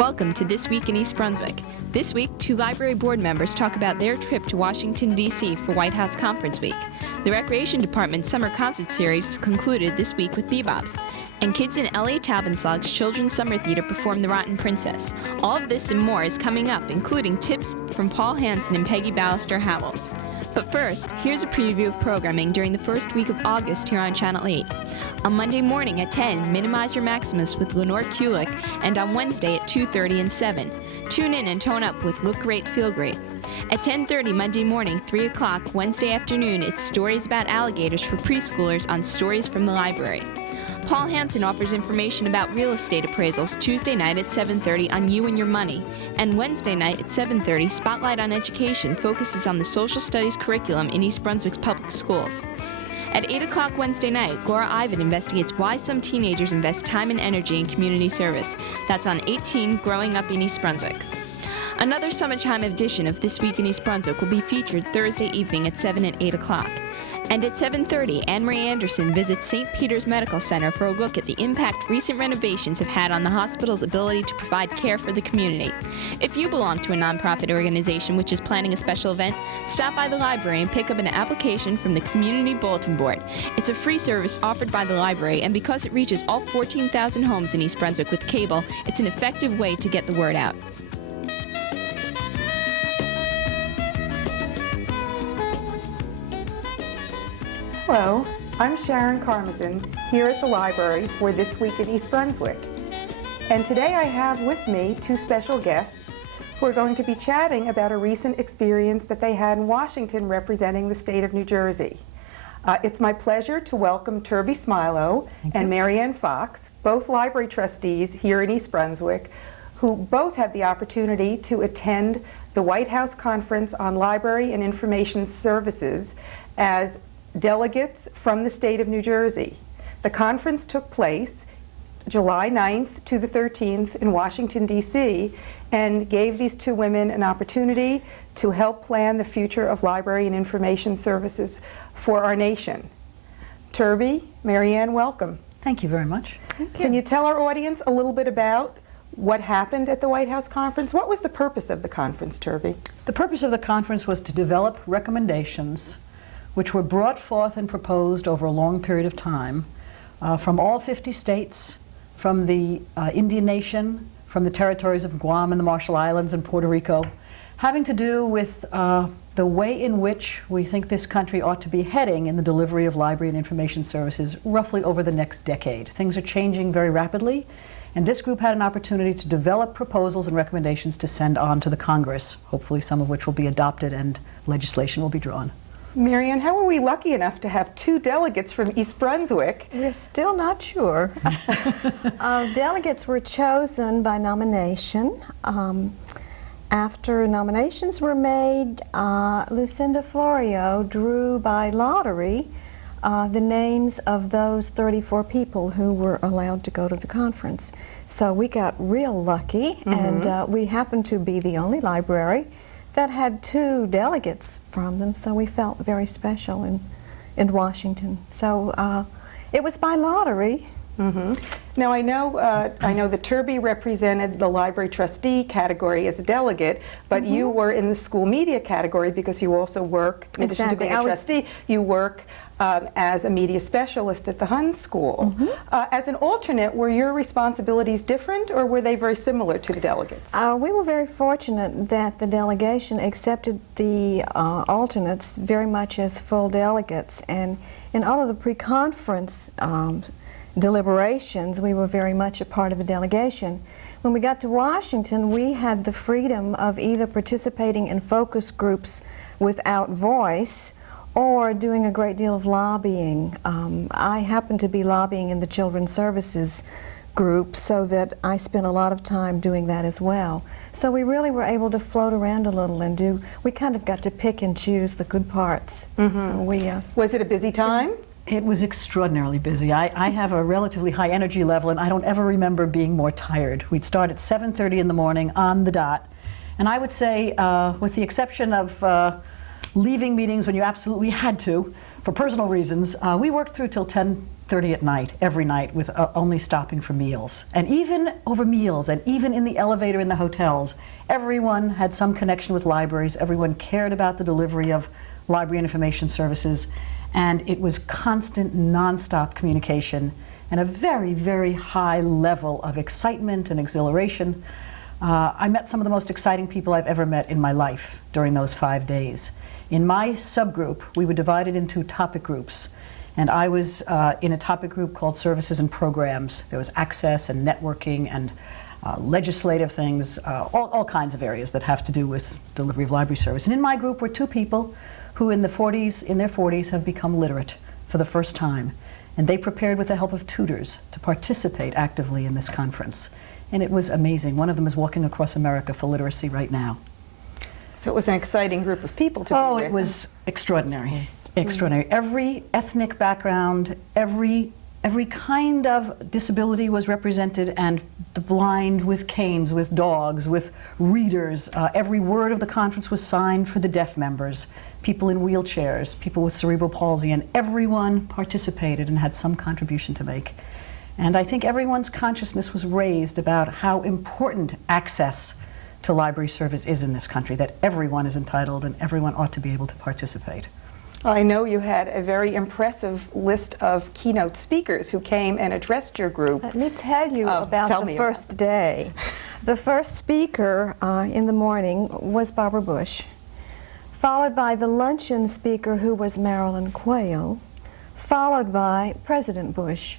Welcome to This Week in East Brunswick. This week, 2 library board members talk about their trip to Washington, D.C. for White House Conference Week. The Recreation Department's summer concert series concluded this week with Be-Bops. And kids in L.A. Taubensog's Children's Summer Theater performed The Rotten Princess. All of this and more is coming up, including tips from Paul Hansen and Pegi Ballister-Howells. But first, here's a preview of programming during the first week of August here on Channel 8. On Monday morning at 10, Minimize Your Maximus with Lenore Kulik, and on Wednesday at 2:30 and 7. Tune in and tone up with Look Great, Feel Great. At 10:30 Monday morning, 3 o'clock Wednesday afternoon, it's Stories About Alligators for preschoolers on Stories from the Library. Paul Hansen offers information about real estate appraisals Tuesday night at 7:30 on You and Your Money. And Wednesday night at 7:30, Spotlight on Education focuses on the social studies curriculum in East Brunswick's public schools. At 8 o'clock Wednesday night, Gloria Ivan investigates why some teenagers invest time and energy in community service. That's on 18 Growing Up in East Brunswick. Another summertime edition of This Week in East Brunswick will be featured Thursday evening at 7 and 8 o'clock. And at 7:30, Anne-Marie Anderson visits St. Peter's Medical Center for a look at the impact recent renovations have had on the hospital's ability to provide care for the community. If you belong to a nonprofit organization which is planning a special event, stop by the library and pick up an application from the Community Bulletin Board. It's a free service offered by the library, and because it reaches all 14,000 homes in East Brunswick with cable, it's an effective way to get the word out. Hello, I'm Sharon Karmazin here at the library for This Week in East Brunswick. And today I have with me 2 special guests who are going to be chatting about a recent experience that they had in Washington representing the state of New Jersey. It's my pleasure to welcome Turbi and Maryann Fox, both library trustees here in East Brunswick, who both had the opportunity to attend the White House Conference on Library and Information Services as delegates from the state of New Jersey. The conference took place July 9th to the 13th in Washington, D.C., and gave these 2 women an opportunity to help plan the future of library and information services for our nation. Turbi, Maryann, welcome. Thank you very much. Can you tell our audience a little bit about what happened at the White House Conference? What was the purpose of the conference, Turbi? The purpose of the conference was to develop recommendations which were brought forth and proposed over a long period of time from all 50 states, from the Indian Nation, from the territories of Guam and the Marshall Islands and Puerto Rico, having to do with the way in which we think this country ought to be heading in the delivery of library and information services roughly over the next decade. Things are changing very rapidly, and this group had an opportunity to develop proposals and recommendations to send on to the Congress, hopefully some of which will be adopted and legislation will be drawn. Maryann, how were we lucky enough to have 2 delegates from East Brunswick? We're still not sure. Delegates were chosen by nomination. After nominations were made, Lucinda Florio drew by lottery the names of those 34 people who were allowed to go to the conference. So we got real lucky, and we happened to be the only library that had 2 delegates from them, so we felt very special in Washington. So it was by lottery. Now I know that Turbi represented the library trustee category as a delegate, but you were in the school media category because you also work, in addition to being a trustee, you work as a media specialist at the Hun School. As an alternate, were your responsibilities different, or were they very similar to the delegates? We were very fortunate that the delegation accepted the alternates very much as full delegates, and in all of the pre-conference deliberations, we were very much a part of the delegation. When we got to Washington, we had the freedom of either participating in focus groups without voice or doing a great deal of lobbying. I happened to be lobbying in the Children's Services group, so that I spent a lot of time doing that as well. So we really were able to float around a little and we kind of got to pick and choose the good parts. So was it a busy time? It was extraordinarily busy. I have a relatively high energy level, and I don't ever remember being more tired. We'd start at 7:30 in the morning on the dot, and I would say, with the exception of leaving meetings when you absolutely had to, for personal reasons, we worked through till 10 8:30 at night, every night, with only stopping for meals. And even over meals, and even in the elevator in the hotels, everyone had some connection with libraries. Everyone cared about the delivery of library and information services. And it was constant, nonstop communication and a very, very high level of excitement and exhilaration. I met some of the most exciting people I've ever met in my life during those 5 days. In my subgroup, we were divided into topic groups. And I was in a topic group called Services and Programs. There was access and networking and legislative things, all kinds of areas that have to do with delivery of library service. And in my group were two people who in their 40s have become literate for the first time. And they prepared with the help of tutors to participate actively in this conference. And it was amazing. One of them is walking across America for literacy right now. So it was an exciting group of people to be with. Oh, it was extraordinary. Yes. Extraordinary. Every ethnic background, every kind of disability was represented, and the blind with canes, with dogs, with readers. Every word of the conference was signed for the deaf members, people in wheelchairs, people with cerebral palsy, and everyone participated and had some contribution to make. And I think everyone's consciousness was raised about how important access to library service is in this country, that everyone is entitled and everyone ought to be able to participate. I know you had a very impressive list of keynote speakers who came and addressed your group. Let me tell you about the first day. The first speaker in the morning was Barbara Bush, followed by the luncheon speaker, who was Marilyn Quayle, followed by President Bush,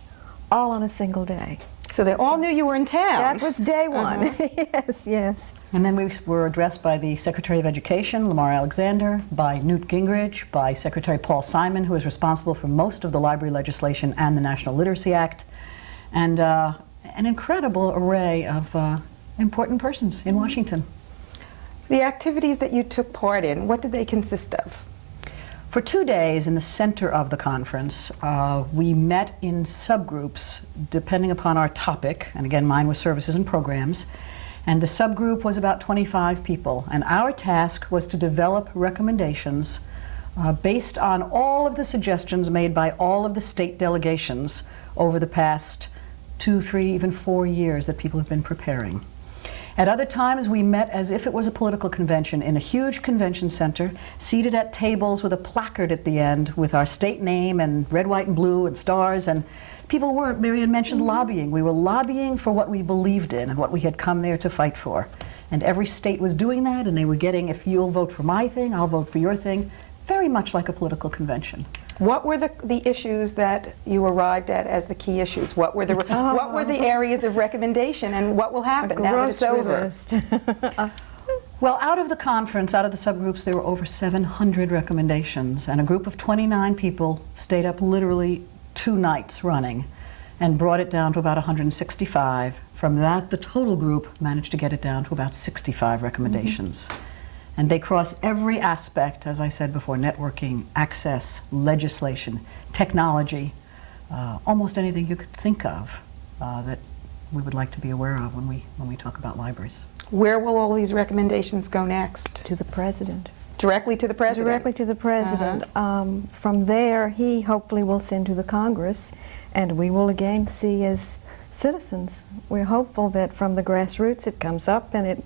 all on a single day. So they all knew you were in town. That was day one. Yes, yes. And then we were addressed by the Secretary of Education, Lamar Alexander, by Newt Gingrich, by Secretary Paul Simon, who is responsible for most of the library legislation and the National Literacy Act, and an incredible array of important persons in Washington. The activities that you took part in, what did they consist of? For 2 days in the center of the conference, we met in subgroups depending upon our topic, and again mine was services and programs, and the subgroup was about 25 people, and our task was to develop recommendations based on all of the suggestions made by all of the state delegations over the past 2, 3, even 4 years that people have been preparing. At other times, we met as if it was a political convention in a huge convention center, seated at tables with a placard at the end with our state name and red, white, and blue and stars. And people were, Maryann mentioned lobbying. We were lobbying for what we believed in and what we had come there to fight for. And every state was doing that, and they were getting, if you'll vote for my thing, I'll vote for your thing, very much like a political convention. What were the issues that you arrived at as the key issues? What were the areas of recommendation, and what will happen now that it's over? Well, out of the conference, out of the subgroups, there were over 700 recommendations, and a group of 29 people stayed up literally 2 nights running and brought it down to about 165. From that, the total group managed to get it down to about 65 recommendations. And they cross every aspect, as I said before, networking, access, legislation, technology, almost anything you could think of that we would like to be aware of when we talk about libraries. Where will all these recommendations go next? To the President. Directly to the President? Directly to the President. From there, he hopefully will send to the Congress, and we will again see as citizens. We're hopeful that from the grassroots it comes up and it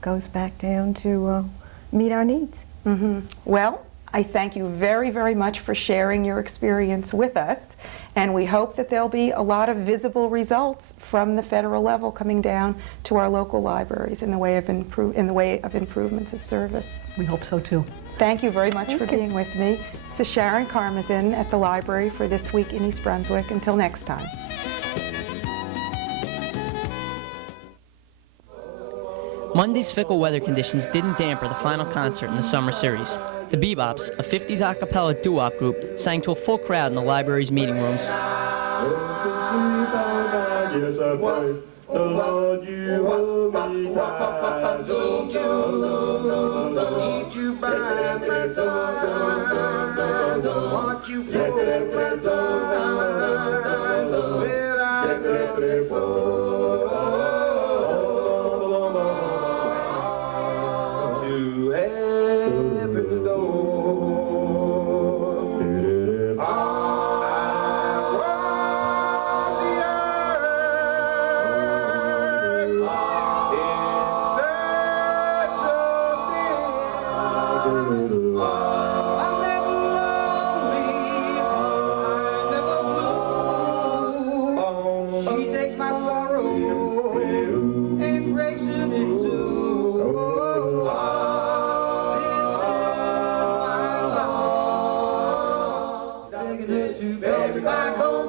goes back down to meet our needs. Well, I thank you very, very much for sharing your experience with us, and we hope that there'll be a lot of visible results from the federal level coming down to our local libraries in the way of improvements of service. We hope so too. Thank you very much for being with me. This is Sharon Karmazin at the library for This Week in East Brunswick. Until next time. Monday's fickle weather conditions didn't damper the final concert in the summer series. The Be-Bops, a 50s a cappella doo-wop group, sang to a full crowd in the library's meeting rooms.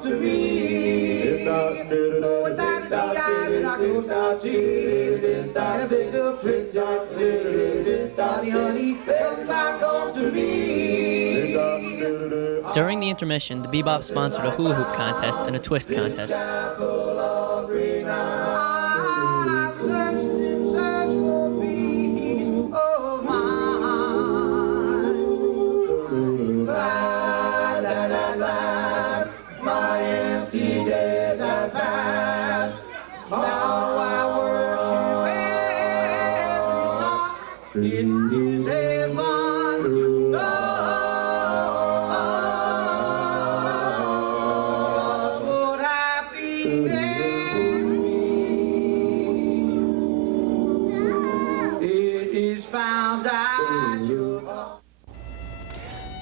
to me. Oh, tiny big eyes and I go stop tears. And I picked up pretty please. Honey, honey, come back home to me. During the intermission, the Be-Bops sponsored a hula hoop contest and a twist contest.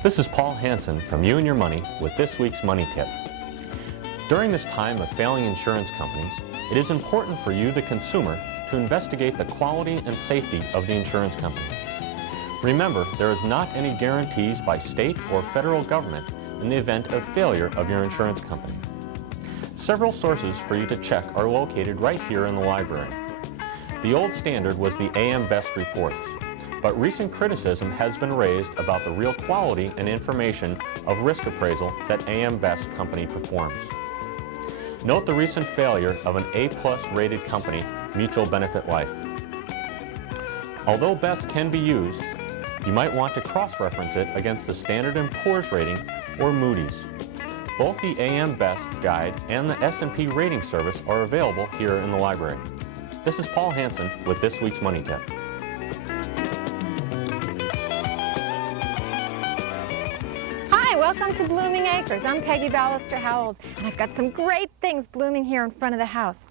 This is Paul Hansen from You and Your Money with this week's Money Tip. During this time of failing insurance companies, it is important for you, the consumer, to investigate the quality and safety of the insurance company. Remember, there is not any guarantees by state or federal government in the event of failure of your insurance company. Several sources for you to check are located right here in the library. The old standard was the AM Best reports, but recent criticism has been raised about the real quality and information of risk appraisal that AM Best company performs. Note the recent failure of an A+ rated company, Mutual Benefit Life. Although Best can be used, you might want to cross-reference it against the Standard & Poor's rating or Moody's. Both the AM Best guide and the S&P rating service are available here in the library. This is Paul Hansen with this week's Money Tip. Welcome to Blooming Acres. I'm Pegi Ballister-Howells, and I've got some great things blooming here in front of the house.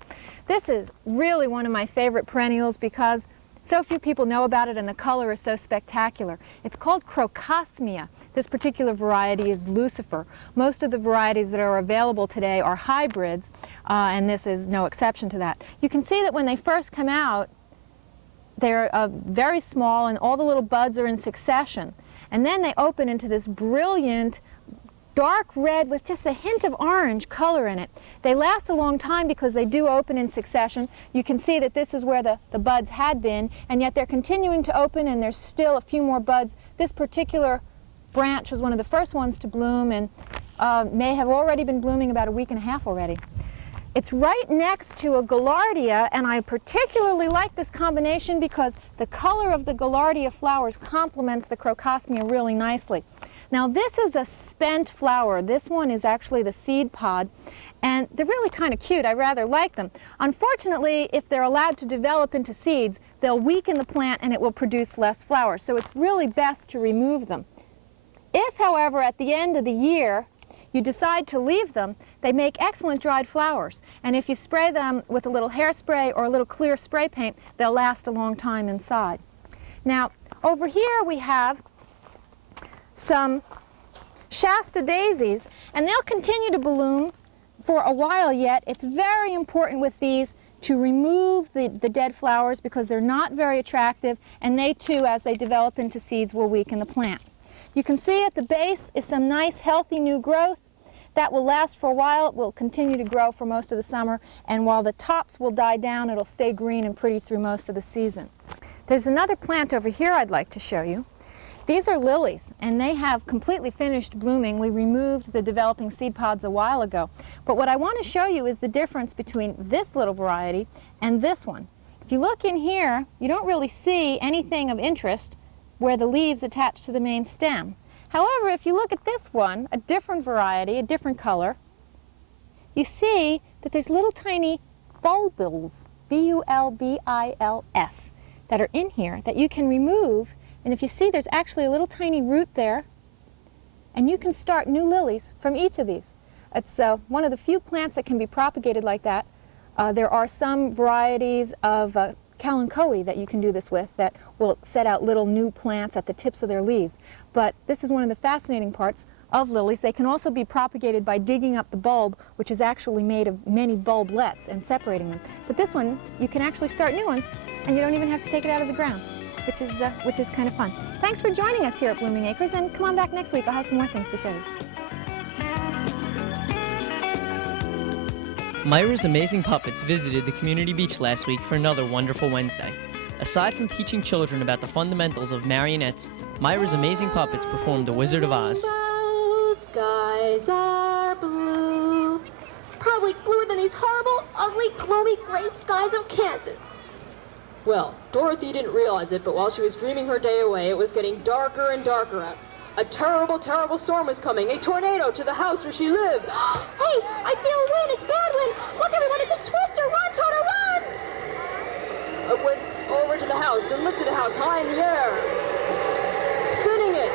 This is really one of my favorite perennials because so few people know about it and the color is so spectacular. It's called Crocosmia. This particular variety is Lucifer. Most of the varieties that are available today are hybrids, and this is no exception to that. You can see that when they first come out, they're very small and all the little buds are in succession. And then they open into this brilliant dark red with just a hint of orange color in it. They last a long time because they do open in succession. You can see that this is where the buds had been, and yet they're continuing to open and there's still a few more buds. This particular branch was one of the first ones to bloom and may have already been blooming about a week and a half already. It's right next to a Gaillardia, and I particularly like this combination because the color of the Gaillardia flowers complements the Crocosmia really nicely. Now this is a spent flower. This one is actually the seed pod, and they're really kind of cute. I rather like them. Unfortunately, if they're allowed to develop into seeds, they'll weaken the plant and it will produce less flowers, so it's really best to remove them. If, however, at the end of the year, you decide to leave them, they make excellent dried flowers. And if you spray them with a little hairspray or a little clear spray paint, they'll last a long time inside. Now, over here we have some Shasta daisies, and they'll continue to bloom for a while yet. It's very important with these to remove the dead flowers because they're not very attractive, and they too, as they develop into seeds, will weaken the plant. You can see at the base is some nice healthy new growth that will last for a while. It will continue to grow for most of the summer, and while the tops will die down, it'll stay green and pretty through most of the season. There's another plant over here I'd like to show you. These are lilies, and they have completely finished blooming. We removed the developing seed pods a while ago. But what I want to show you is the difference between this little variety and this one. If you look in here, you don't really see anything of interest where the leaves attach to the main stem. However, if you look at this one, a different variety, a different color, you see that there's little tiny bulbils, B-U-L-B-I-L-S, that are in here that you can remove. And if you see, there's actually a little tiny root there, and you can start new lilies from each of these. It's one of the few plants that can be propagated like that. There are some varieties of kalanchoe that you can do this with that will set out little new plants at the tips of their leaves. But this is one of the fascinating parts of lilies. They can also be propagated by digging up the bulb, which is actually made of many bulblets, and separating them. But this one, you can actually start new ones, and you don't even have to take it out of the ground, which is kind of fun. Thanks for joining us here at Blooming Acres, and come on back next week. I'll have some more things to show you. Myra's Amazing Puppets visited the community beach last week for another wonderful Wednesday. Aside from teaching children about the fundamentals of marionettes, Myra's Amazing Puppets performed The Wizard of Oz. Rainbow skies are blue. Probably bluer than these horrible, ugly, gloomy, gray skies of Kansas. Well, Dorothy didn't realize it, but while she was dreaming her day away, it was getting darker and darker out. A terrible, terrible storm was coming, a tornado to the house where she lived. Hey, I feel wind, it's bad wind. Look, everyone, it's a twister, run, Toto, run! It went over to the house and lifted the house high in the air, spinning it.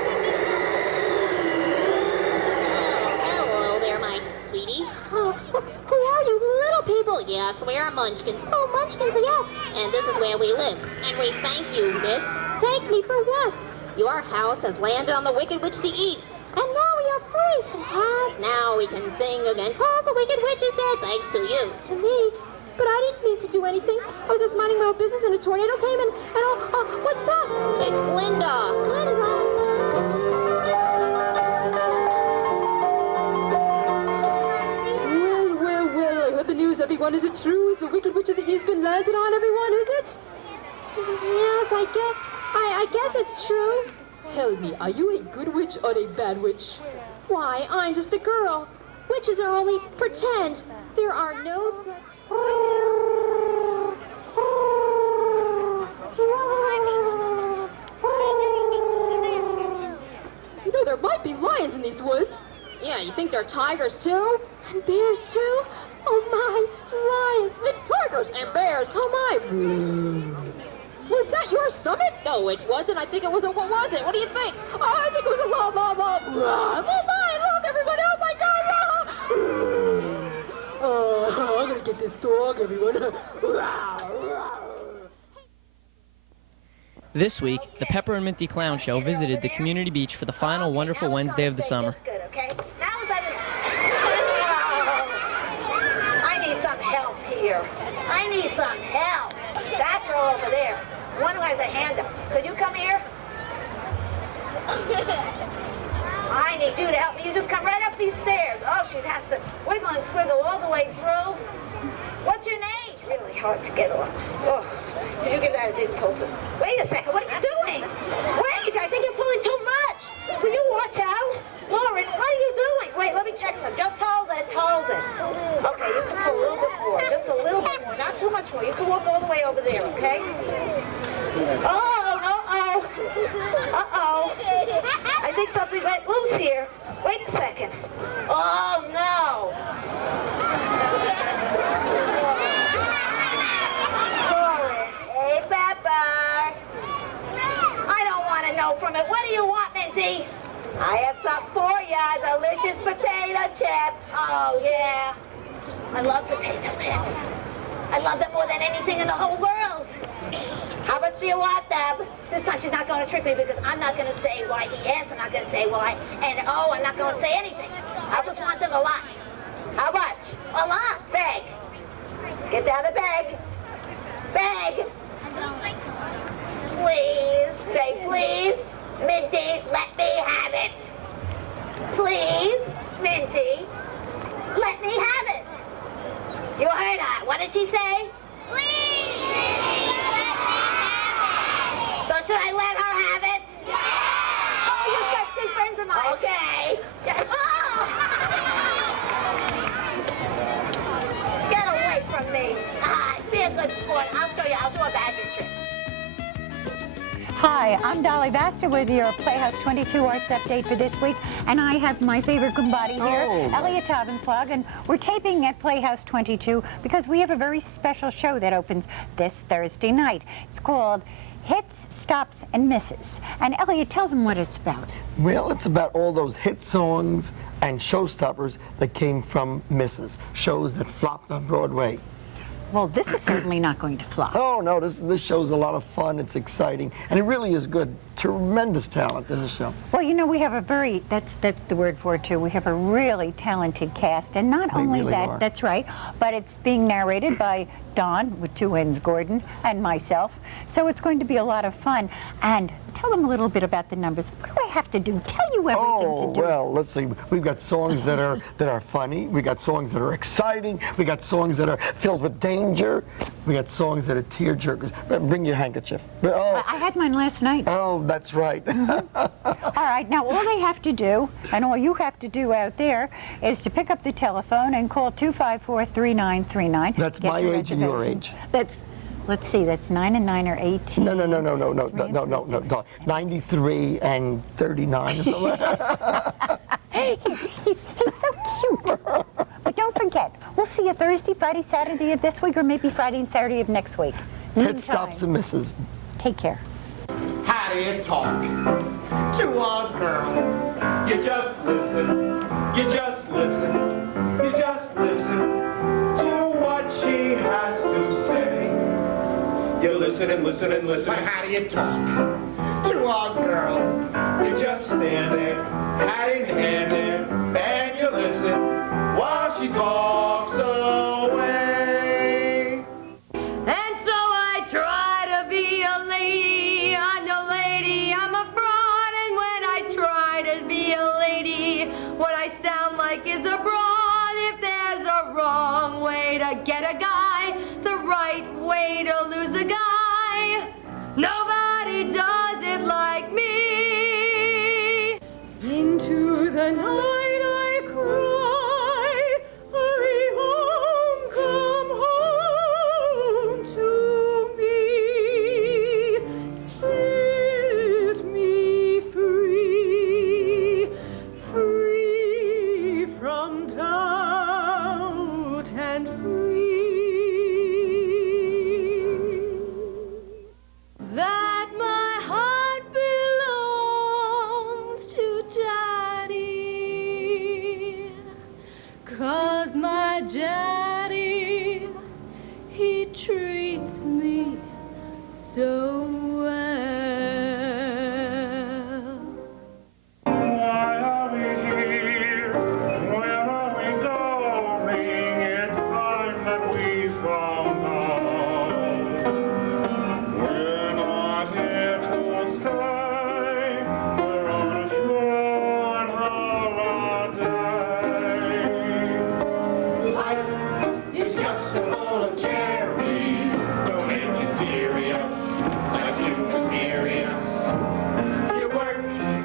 Hello there, my sweetie. Oh, who are you, little people? Yes, we are munchkins. Oh, munchkins, yes. And this is where we live. And we thank you, miss. Thank me for what? Your house has landed on the Wicked Witch of the East. And now we are free. Yes, now we can sing again, 'cause the Wicked Witch is dead, thanks to you. To me? But I didn't mean to do anything. I was just minding my own business and a tornado came and what's that? It's Glinda. Glinda. Well, I heard the news, everyone. Is it true? Is the Wicked Witch of the East been landed on, everyone, is it? Yes, I guess it's true. Tell me, are you a good witch or a bad witch? Why, I'm just a girl. Witches are only pretend. There are no... You know, there might be lions in these woods. Yeah, you think they're tigers, too? And bears, too? Oh, my. Lions and tigers And bears, oh my. Was that your stomach? No, it wasn't. I think it was a, what was it? What do you think? Oh, I think it was a lion. Look, everybody. Oh, my God. Oh, I'm going to get this dog, everyone. This week, the Pepper and Minty Clown Show visited the community beach for the final wonderful Wednesday of the summer. Good, okay? Now is that I need some help here. I need some help. That girl over there, one who has a hand up. Could you come here? I need you to help me. You just come right up these stairs. Oh, she has to wiggle and squiggle all the way through. What's your name? It's really hard to get on. Oh, did you give that a big pull too? Wait a second. What are you doing? Wait, I think you're pulling too much. Will you watch out? Lauren, what are you doing? Wait, let me check some. Just hold it, hold it. Okay, you can pull a little bit more. Just a little bit more. Not too much more. You can walk all the way over there, okay? Oh, no, oh. Uh-oh. I think something went loose here. Wait a second. Oh, no. Lauren. Hey, Pepper. I don't want to know from it. What do you want, Minty? I have something for ya. Delicious potato chips. Oh, yeah. I love potato chips. I love them more than anything in the whole world. How much do you want them? This time she's not going to trick me because I'm not going to say why he asked. I'm not going to say why. And oh, I'm not going to say anything. I just want them a lot. How much? A lot. Beg. Get down to beg. Beg. Please. Say please. Minty, let me have it. Please, Minty, let me have it. You heard her. What did she say? Please, Minty, let me have it. So should I let her have it? Yeah. Oh, you're such good friends of mine. Okay. Oh. Get away from me. Be a good sport. I'll show you. I'll do a badger trick. Hi, I'm Dolly Baster with your Playhouse 22 Arts Update for this week, and I have my favorite kumbadi here, Elliot Tabenslag, and we're taping at Playhouse 22 because we have a very special show that opens this Thursday night. It's called Hits, Stops, and Misses. And Elliot, tell them what it's about. Well, it's about all those hit songs and showstoppers that came from misses, shows that flopped on Broadway. Well, this is certainly not going to flop. Oh, no, this show's a lot of fun. It's exciting, and it really is good. Tremendous talent in the show. Well, you know, we have a very, that's the word for it, too. We have a really talented cast, and not only really that, are. that's right, but it's being narrated by Don, with two N's, Gordon, and myself. So it's going to be a lot of fun. And Tell them a little bit about the numbers. What do I have to do? Tell you everything to do. Well, let's see. We've got songs that are funny. We got songs that are exciting. We got songs that are filled with danger. We got songs that are tear jerkers. Bring your handkerchief. Oh. I had mine last night. Oh, that's right. All right, now all they have to do, and all you have to do out there, is to pick up the telephone and call 254-3939. That's my age and your age. That's, let's see, that's 9 and 9 are 18. No. 93 and 39 or something. He's so cute. But don't forget, we'll see you Thursday, Friday, Saturday of this week, or maybe Friday and Saturday of next week. Hit stops and misses. Take care. How do you talk to a girl? You just listen, you just listen, you just listen to what she has to say. You listen and listen and listen. But how do you talk to a girl? You just stand there, hat in hand there, and you listen while she talks away. And so I try to be a lady. I'm no lady, I'm a broad. And when I try to be a lady, what I sound like is a broad. If there's a wrong way to get a guy, the right way to lose a guy, nobody does it like me. Into the night I cry, hurry home, come home to me. Set me free, free from doubt and free. That my heart belongs to Daddy, 'cause my Daddy, he treats me so well. Why are we here? Where are we going? It's time that we found out. We're not here to stay. We're on a short holiday. Life is just a bowl of cherries. Don't take it serious. Life's too mysterious. You work,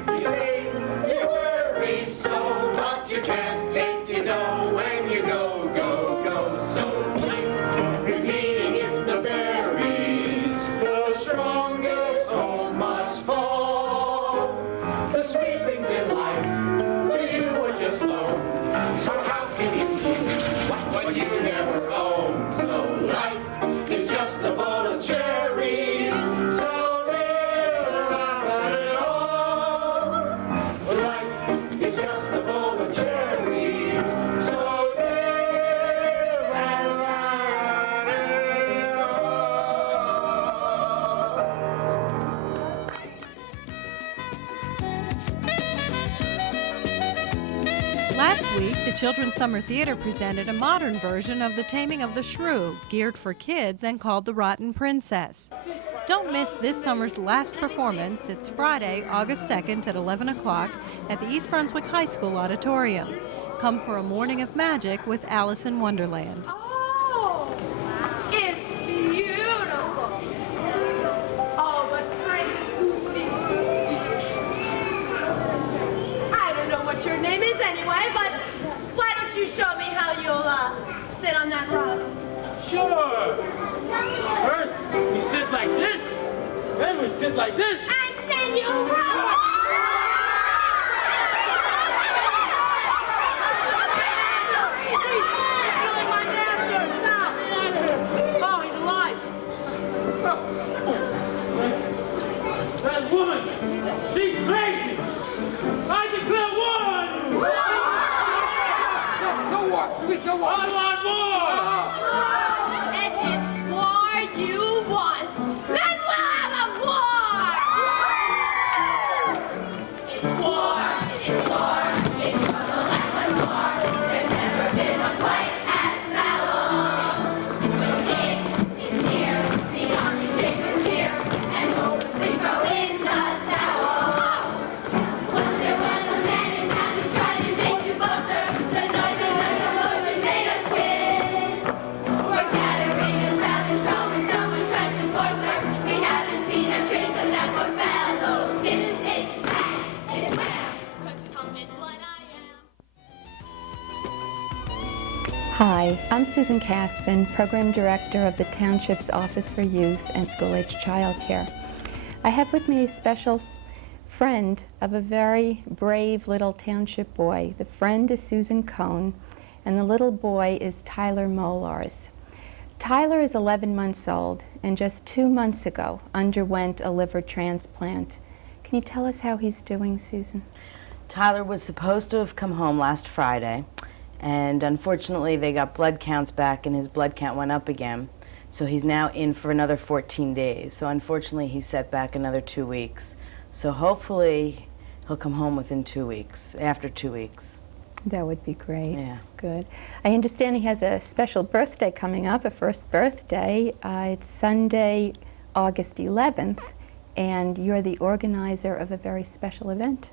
you save, you worry so, but you can't take your dough when you go. So keep repeating it's the berries. The strongest home must fall. The sweet things in life to you are just loan. So how can you keep what you never own? So life is just a bowl of cherries. So live and laugh at it all. Life is just a bowl of cherries. So live and laugh at it all. Last week, the Children's Summer Theater presented a modern version of The Taming of the Shrew, geared for kids and called The Rotten Princess. Don't miss this summer's last performance. It's Friday, August 2nd at 11 o'clock at the East Brunswick High School Auditorium. Come for a morning of magic with Alice in Wonderland. Oh, it's beautiful. Oh, but Prince Goofy. I don't know what your name is anyway, but why don't you show me how you'll sit on that rug? Sure. First, we sit like this, then we sit like this. And then you roll. Oh, he's alive. That woman, she's crazy. I declare war on you. No war. Please, no war. I want war. If it's war you want, then we'll have a war. It's war. It's war. It's gonna let us war. There's never been one quite as mellow. When it is near, the army shakes with fear, and hopelessly throw in the Hi, I'm Susan Caspin, Program Director of the Township's Office for Youth and School-Age Childcare. I have with me a special friend of a very brave little township boy. The friend is Susan Cohn, and the little boy is Tyler Molarz. Tyler is 11 months old and just 2 months ago underwent a liver transplant. Can you tell us how he's doing, Susan? Tyler was supposed to have come home last Friday, and unfortunately they got blood counts back and his blood count went up again. So he's now in for another 14 days. So unfortunately he's set back another 2 weeks. So hopefully he'll come home within 2 weeks, after 2 weeks. That would be great. Yeah. Good. I understand he has a special birthday coming up, a first birthday. It's Sunday, August 11th, and you're the organizer of a very special event.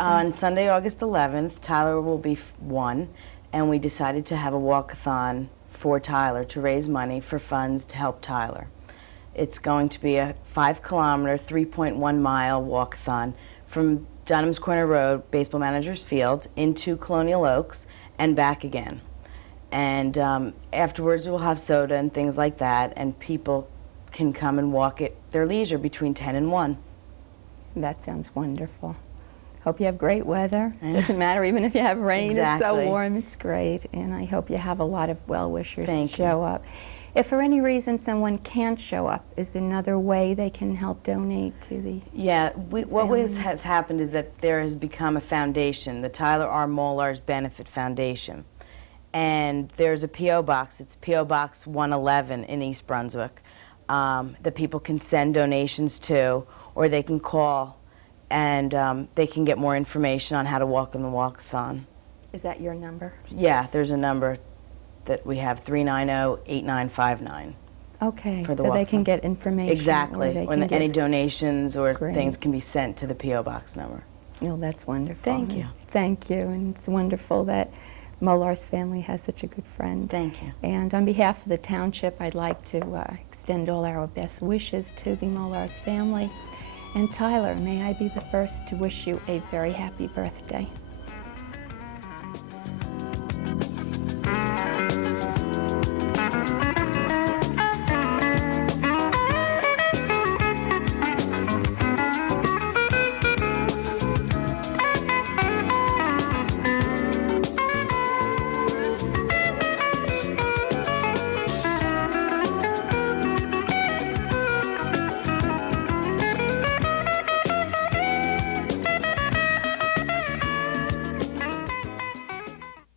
On Sunday, August 11th, Tyler will be 1, and we decided to have a walkathon for Tyler to raise money for funds to help Tyler. It's going to be a 5-kilometer, 3.1-mile walkathon from Dunham's Corner Road, Baseball Managers Field, into Colonial Oaks and back again. And afterwards we'll have soda and things like that, and people can come and walk at their leisure between 10 and 1. That sounds wonderful. Hope you have great weather. Doesn't matter even if you have rain. Exactly. It's so warm, it's great. And I hope you have a lot of well-wishers Thank show up. If for any reason someone can't show up, is there another way they can help donate to the what has happened is that there has become a foundation, the Tyler R. Molarz Benefit Foundation. And there's a P.O. box. It's P.O. Box 111 in East Brunswick that people can send donations to, or they can call and they can get more information on how to walk in the walkathon. Is that your number? Yeah, there's a number that we have, 390-8959. Okay, for the so they walkathon. can get information. Exactly, Or they when can any get... donations or Great. things can be sent to the P.O. Box number. Oh, that's wonderful. Thank you. Thank you, and it's wonderful that Molarz family has such a good friend. Thank you. And on behalf of the township, I'd like to extend all our best wishes to the Molarz family. And Tyler, may I be the first to wish you a very happy birthday.